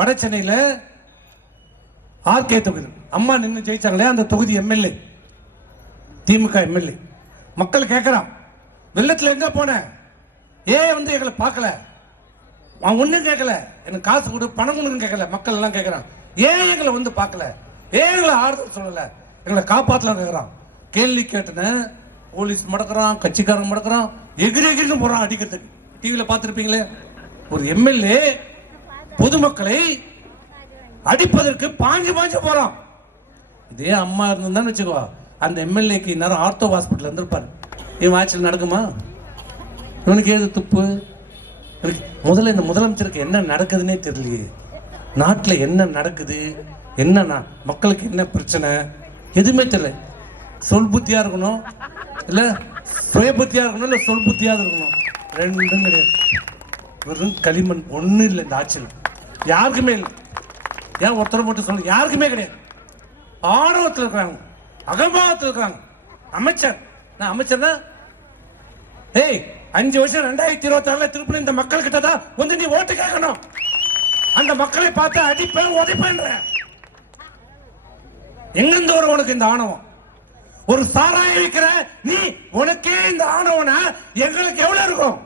வட சென்னையில் ஆர்கே தொகுதி அம்மா நின்று ஜெயிச்சாங்களே, அந்த தொகுதி எம்எல்ஏ, திமுக எம்எல்ஏ. மக்கள் கேட்கிறான், வெள்ளத்தில் எங்க போன, ஏன் வந்து எங்களை பார்க்கல, அவன் ஒன்றும் கேட்கல, எனக்கு காசு கொடு பணம் கொடுன்னு கேட்கல. மக்கள் எல்லாம் கேட்கிறான், ஏன் எங்களை வந்து பார்க்கல, ஏன் எங்களை ஆறுதல் சொல்லல, எங்களை காப்பாற்றலாம் கேட்கிறான். கேள்வி கேட்டேன்னு போலீஸ் மடக்கிறான், கட்சிக்காரங்க மடக்கிறான், எகிரி எகிரின்னு போறான் அடிக்கிறதுக்கு. டிவியில் பார்த்துருப்பீங்களே, ஒரு எம்எல்ஏ பொதுமக்களை அடிப்பதற்கு பாஞ்சு பாஞ்சு போறான். இதே அம்மா இருந்திருந்தான்னு வச்சுக்கோ, அந்த எம்எல்ஏக்கு நேரம் ஆர்த்தோ ஹாஸ்பிட்டல் இருந்திருப்பாரு. இவன் ஆட்சியில் நடக்குமா? இவனுக்கு ஏது துப்பு? முதல்ல இந்த முதலமைச்சருக்கு என்ன நடக்குதுன்னே தெரியலையே. நாட்டில் என்ன நடக்குது, என்ன மக்களுக்கு என்ன பிரச்சனை, எதுவுமே தெரியல. சொல் புத்தியா இருக்கணும், இல்ல சுய புத்தியா இருக்கணும், இல்ல சொல் புத்தியாக இருக்கணும். ரெண்டும் கிடையாது. வெறும் களிமண். ஒன்றும் இல்லை இந்த ஆட்சியில், யாருக்குமே இல்லை. ஏன் ஒருத்தர் மட்டும் சொல்ல, யாருக்குமே கிடையாது. ஆணவத்தில் இருக்கிறாங்க, அகம்பாவத்தில் இருக்கிறாங்க. அமைச்சர், நான் அமைச்சர்னா ஏய் 5 வருஷம் 2026 திருப்பி இந்த மக்கள் கிட்ட தான் வந்து நீ ஓட்டு கேட்கணும். அந்த மக்களை பார்த்து அடிப்பேன் உதைப்பேன்ற. எங்கிருந்து வரும் உனக்கு இந்த ஆணவம்? ஒரு சாராயம் விற்கிற நீ, உனக்கே இந்த ஆணவம்னா எங்களுக்கு எவ்வளவு இருக்கும்?